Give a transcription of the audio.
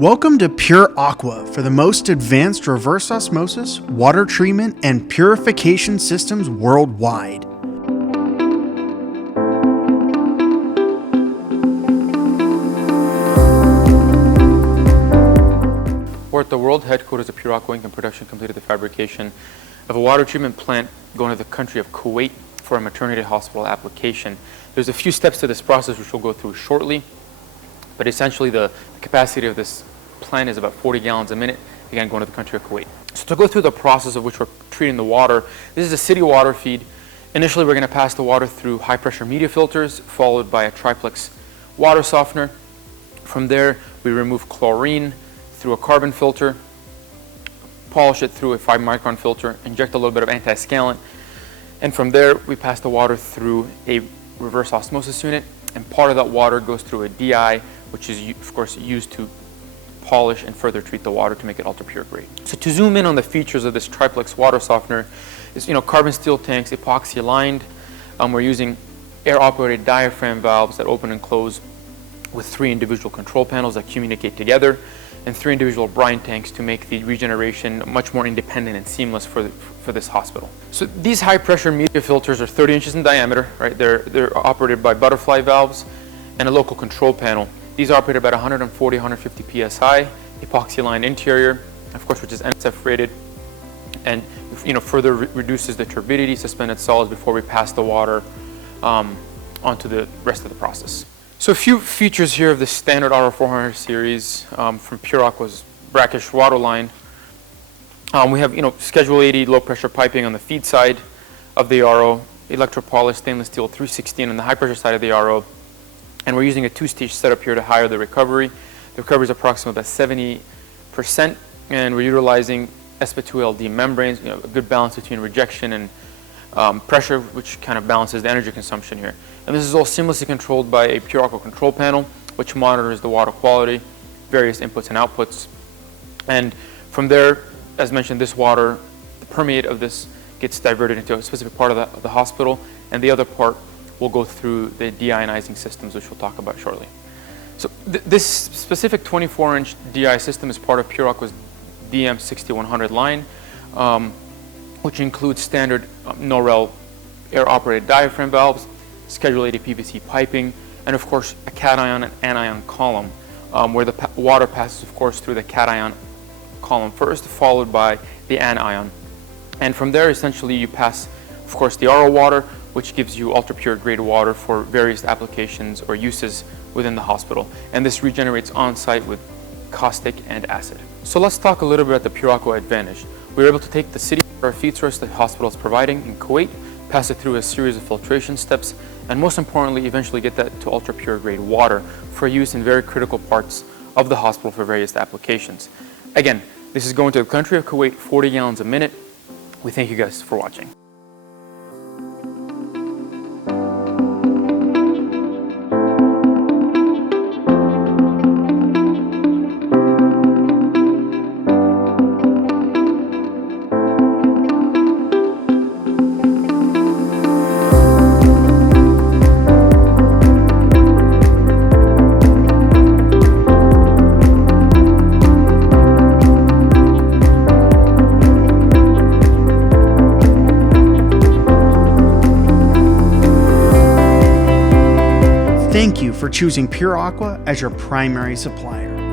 Welcome to Pure Aqua for the most advanced reverse osmosis, water treatment, and purification systems worldwide. We're at the world headquarters of Pure Aqua Inc. and production completed the fabrication of a water treatment plant going to the country of Kuwait for a maternity hospital application. There's a few steps to this process which we'll go through shortly, but essentially the capacity of this plant is about 40 gallons a minute, again going to the country of Kuwait. So to go through the process of which we're treating the water, this is a city water feed. Initially we're going to pass the water through high pressure media filters followed by a Triplex water softener. From there we remove chlorine through a carbon filter, polish it through a 5-micron filter, inject a little bit of Antiscalant, and from there we pass the water through a reverse osmosis unit, and part of that water goes through a DI, which is of course used to polish and further treat the water to make it ultra pure grade. So to zoom in on the features of this Triplex water softener, is carbon steel tanks, epoxy lined. We're using air operated diaphragm valves that open and close with 3 individual control panels that communicate together, and 3 individual brine tanks to make the regeneration much more independent and seamless for this hospital. So these high pressure media filters are 30 inches in diameter, right? They're operated by butterfly valves and a local control panel. These operate about 140, 150 psi, epoxy lined interior, of course, which is NSF rated, and further reduces the turbidity, suspended solids before we pass the water onto the rest of the process. So a few features here of the standard RO400 series from Pure Aqua's brackish water line. We have Schedule 80 low pressure piping on the feed side of the RO, electropolished stainless steel 316 on the high pressure side of the RO, and we're using a 2-stage setup here to higher the recovery. The recovery is approximately about 70%, and we're utilizing sp2LD membranes, a good balance between rejection and pressure, which kind of balances the energy consumption here. And this is all seamlessly controlled by a Pure Aqua control panel, which monitors the water quality, various inputs and outputs. And from there, as mentioned, this water, the permeate of this gets diverted into a specific part of the hospital, and the other part will go through the deionizing systems, which we'll talk about shortly. So this specific 24-inch DI system is part of Pure Aqua's DM6100 line, which includes standard NOREL air-operated diaphragm valves, Schedule 80 PVC piping, and of course a cation and anion column, where the water passes, of course, through the cation column first, followed by the anion. And from there, essentially, you pass, of course, the RO water, which gives you ultra pure grade water for various applications or uses within the hospital. And this regenerates on site with caustic and acid. So let's talk a little bit about the Pure Aqua advantage. We were able to take the city water feed source the hospital is providing in Kuwait, pass it through a series of filtration steps, and most importantly, eventually get that to ultra pure grade water for use in very critical parts of the hospital for various applications. Again, this is going to the country of Kuwait, 40 gallons a minute. We thank you guys for watching. Thank you for choosing Pure Aqua as your primary supplier.